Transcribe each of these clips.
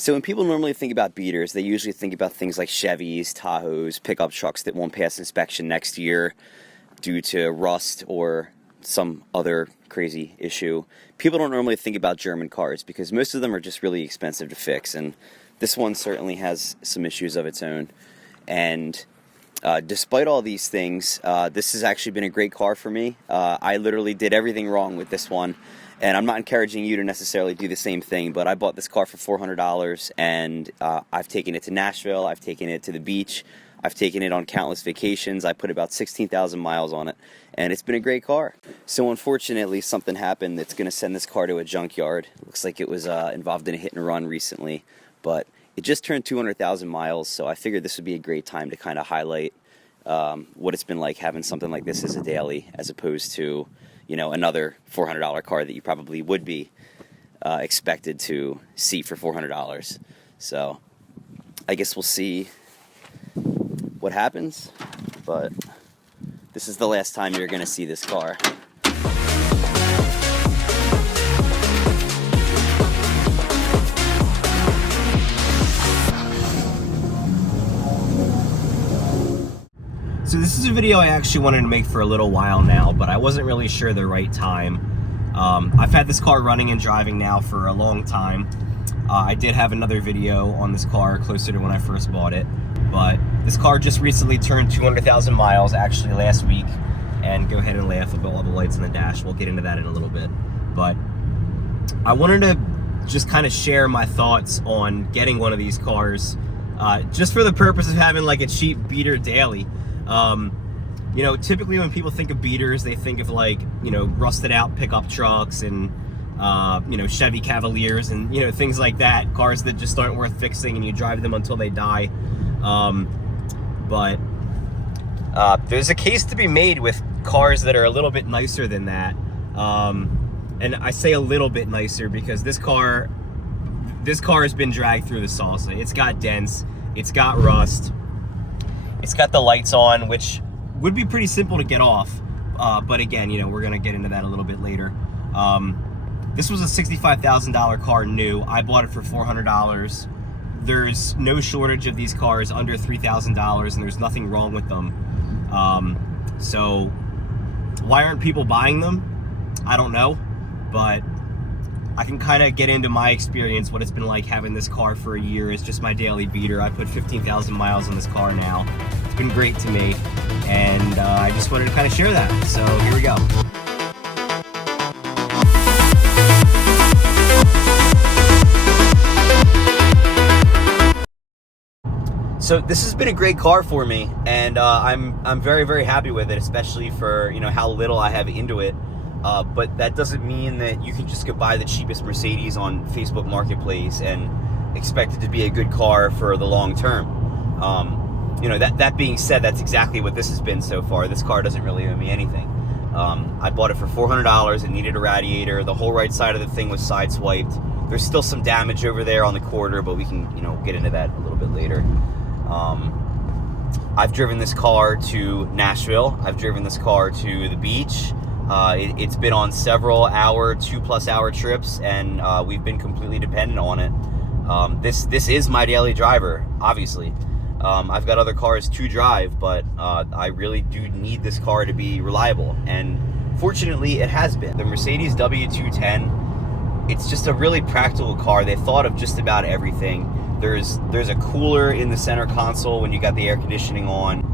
So when people normally think about beaters, they usually think about things like Chevys, Tahoes, pickup trucks that won't pass inspection next year due to rust or some other crazy issue. People don't normally think about German cars because most of them are just really expensive to fix, and this one certainly has some issues of its own. And despite all these things, this has actually been a great car for me. I literally did everything wrong with this one. And I'm not encouraging you to necessarily do the same thing, but I bought this car for $400, and I've taken it to Nashville, I've taken it to the beach, I've taken it on countless vacations. I put about 16,000 miles on it, and it's been a great car. So unfortunately, something happened that's going to send this car to a junkyard. Looks like it was involved in a hit and run recently, but it just turned 200,000 miles, so I figured this would be a great time to kind of highlight what it's been like having something like this as a daily, as opposed to another $400 car that you probably would be expected to see for $400. So I guess we'll see what happens, but this is the last time you're going to see this car. So this is a video I actually wanted to make for a little while now, but I wasn't really sure the right time. I've had this car running and driving now for a long time. I did have another video on this car closer to when I first bought it, but this car just recently turned 200,000 miles, actually last week. And go ahead and laugh about all the lights on the dash. We'll get into that in a little bit. But I wanted to just kind of share my thoughts on getting one of these cars, just for the purpose of having like a cheap beater daily. Typically when people think of beaters, they think of like, rusted out pickup trucks and, Chevy Cavaliers and, things like that. Cars that just aren't worth fixing and you drive them until they die. But there's a case to be made with cars that are a little bit nicer than that. And I say a little bit nicer because this car has been dragged through the salsa. It's got dents, it's got rust. It's got the lights on, which would be pretty simple to get off. But again, we're going to get into that a little bit later. This was a $65,000 car new. I bought it for $400. There's no shortage of these cars under $3,000, and there's nothing wrong with them. So why aren't people buying them? I don't know. But I can kind of get into my experience, what it's been like having this car for a year as just my daily beater. I put 15,000 miles on this car now. It's been great to me, and I just wanted to kind of share that. So here we go. So this has been a great car for me, and I'm very, very happy with it, especially for how little I have into it. But that doesn't mean that you can just go buy the cheapest Mercedes on Facebook Marketplace and expect it to be a good car for the long term. That being said, that's exactly what this has been so far. This car doesn't really owe me anything. I bought it for $400. It needed a radiator. The whole right side of the thing was sideswiped. There's still some damage over there on the quarter, but we can get into that a little bit later. I've driven this car to Nashville. I've driven this car to the beach. It's been on several 2+ hour trips, and we've been completely dependent on it. This is my daily driver, obviously. I've got other cars to drive, but I really do need this car to be reliable, and fortunately it has been. The Mercedes W210, it's just a really practical car. They thought of just about everything. There's a cooler in the center console when you got the air conditioning on.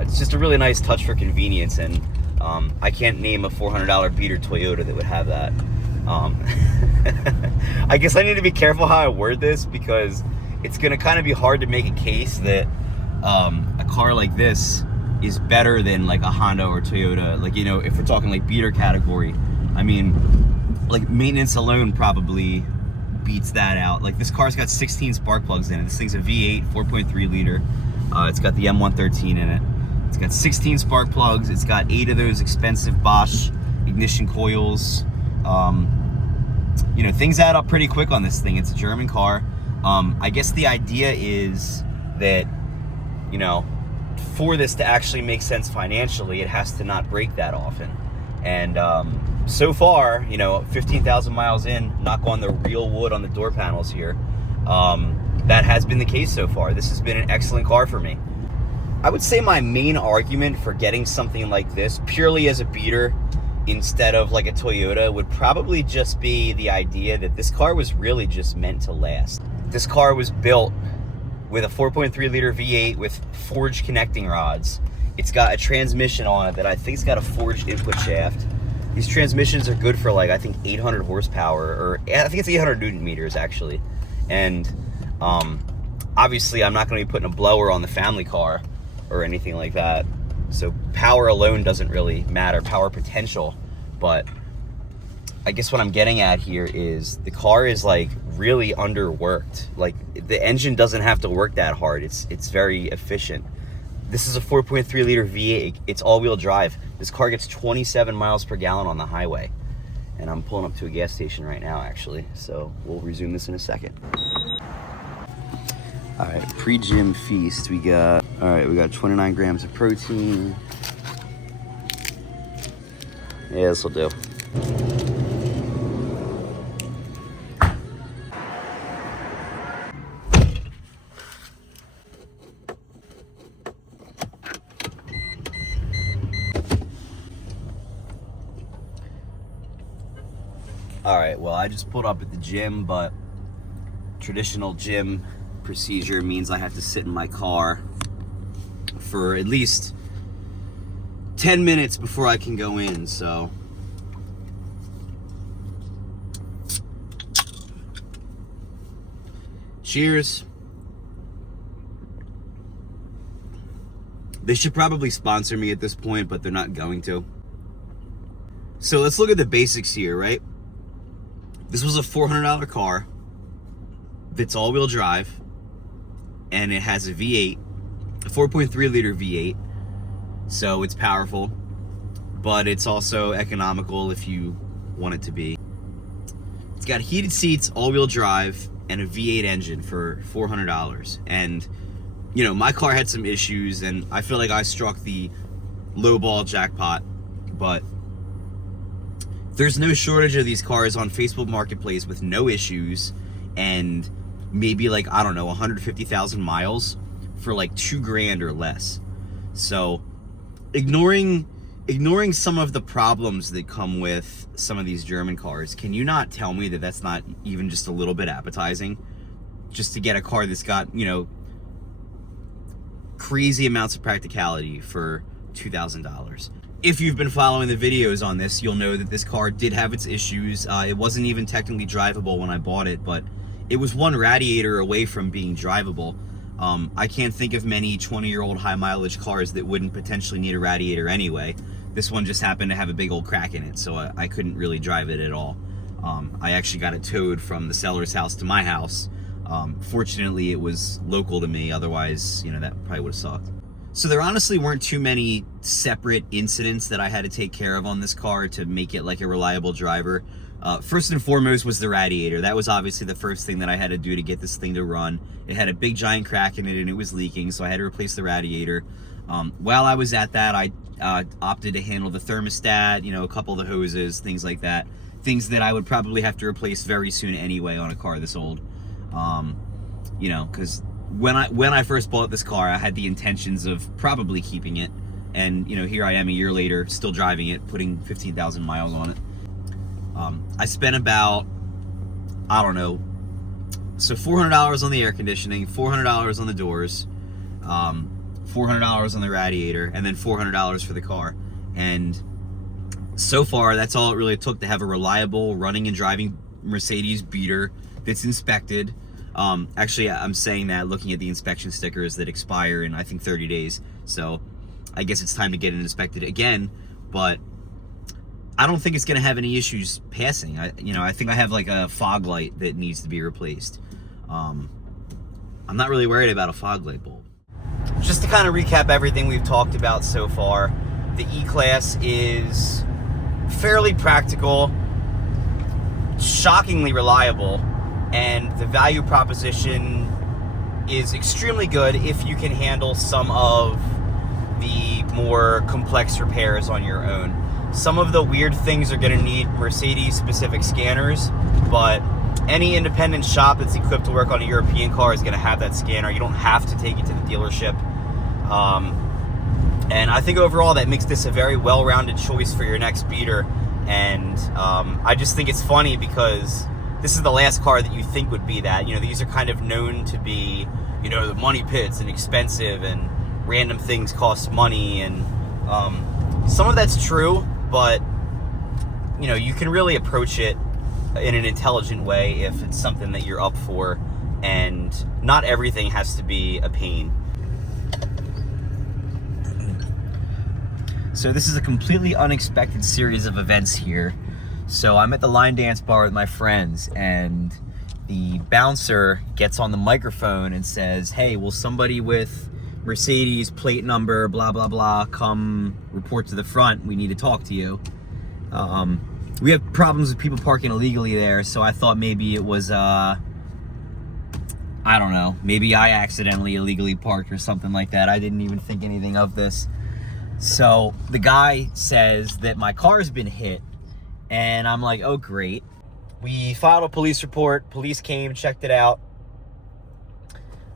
It's just a really nice touch for convenience, and I can't name a $400 beater Toyota that would have that. I guess I need to be careful how I word this, because it's going to kind of be hard to make a case that a car like this is better than like a Honda or Toyota. Like, if we're talking like beater category, I mean, like maintenance alone probably beats that out. Like, this car's got 16 spark plugs in it. This thing's a V8 4.3 liter. It's got the M113 in it. It's got 16 spark plugs. It's got 8 of those expensive Bosch ignition coils. Things add up pretty quick on this thing. It's a German car. I guess the idea is that, for this to actually make sense financially, it has to not break that often. And so far, 15,000 miles in, knock on the real wood on the door panels here, that has been the case so far. This has been an excellent car for me. I would say my main argument for getting something like this purely as a beater instead of like a Toyota would probably just be the idea that this car was really just meant to last. This car was built with a 4.3 liter V8 with forged connecting rods. It's got a transmission on it that I think's got a forged input shaft. These transmissions are good for like, I think 800 horsepower, or I think it's 800 Newton meters actually. And obviously I'm not gonna be putting a blower on the family car or anything like that. So power alone doesn't really matter, power potential. But I guess what I'm getting at here is the car is like really underworked. Like the engine doesn't have to work that hard. It's very efficient. This is a 4.3 liter V8. It's all-wheel drive. This car gets 27 miles per gallon on the highway. And I'm pulling up to a gas station right now, actually. So we'll resume this in a second. All right, pre-gym feast. We got 29 grams of protein. Yeah, this will do. All right, well, I just pulled up at the gym, but traditional gym procedure means I have to sit in my car for at least 10 minutes before I can go in, so cheers. They should probably sponsor me at this point, but they're not going to. So let's look at the basics here, right? This was a $400 car that's all-wheel drive, and it has a V8, a 4.3 liter V8, so it's powerful, but it's also economical if you want it to be. It's got heated seats, all-wheel drive, and a V8 engine for $400. And, you know, my car had some issues, and I feel like I struck the lowball jackpot, but there's no shortage of these cars on Facebook Marketplace with no issues and maybe like, I don't know, 150,000 miles for like $2,000 or less. So ignoring some of the problems that come with some of these German cars, can you not tell me that that's not even just a little bit appetizing? Just to get a car that's got, you know, crazy amounts of practicality for $2,000. If you've been following the videos on this, you'll know that this car did have its issues. It wasn't even technically drivable when I bought it, but it was one radiator away from being drivable. I can't think of many 20-year-old high mileage cars that wouldn't potentially need a radiator anyway. This one just happened to have a big old crack in it, so I couldn't really drive it at all. I actually got it towed from the seller's house to my house. Fortunately, it was local to me, otherwise, you know, that probably would have sucked. So there honestly weren't too many separate incidents that I had to take care of on this car to make it like a reliable driver. First and foremost was the radiator. That was obviously the first thing that I had to do to get this thing to run. It had a big giant crack in it and it was leaking, so I had to replace the radiator. While I was at that, I opted to handle the thermostat, you know, a couple of the hoses, things like that. Things that I would probably have to replace very soon anyway on a car this old. You know, because when I first bought this car, I had the intentions of probably keeping it. And, you know, here I am a year later, still driving it, putting 15,000 miles on it. I spent about, I don't know, so $400 on the air conditioning, $400 on the doors, $400 on the radiator, and then $400 for the car. And so far, that's all it really took to have a reliable running and driving Mercedes beater that's inspected. Actually, I'm saying that looking at the inspection stickers that expire in, I think, 30 days. So I guess it's time to get it inspected again, but I don't think it's going to have any issues passing. I think I have like a fog light that needs to be replaced. I'm not really worried about a fog light bulb. Just to kind of recap everything we've talked about so far, the E-Class is fairly practical, shockingly reliable, and the value proposition is extremely good if you can handle some of the more complex repairs on your own. Some of the weird things are going to need Mercedes-specific scanners, but any independent shop that's equipped to work on a European car is going to have that scanner. You don't have to take it to the dealership. And I think overall that makes this a very well-rounded choice for your next beater. And I just think it's funny because this is the last car that you think would be that. You know, these are kind of known to be, you know, the money pits and expensive and random things cost money. And some of that's true, but, you know, you can really approach it in an intelligent way if it's something that you're up for, and not everything has to be a pain. So this is a completely unexpected series of events here. So I'm at the line dance bar with my friends, and the bouncer gets on the microphone and says, hey, will somebody with Mercedes plate number blah blah blah come report to the front? We need to talk to you. We have problems with people parking illegally there, so I thought maybe it was, I don't know, maybe I accidentally illegally parked or something like that. I didn't even think anything of this. So the guy says that my car's been hit, and I'm like, oh, great. We filed a police report. Police came, checked it out.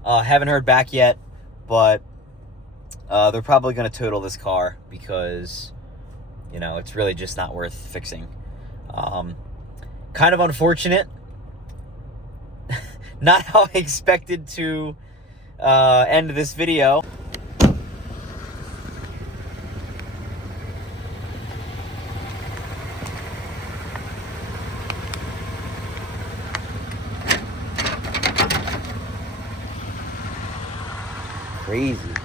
Haven't heard back yet, but they're probably going to total this car because, you know, it's really just not worth fixing. Kind of unfortunate. Not how I expected to end this video. Crazy.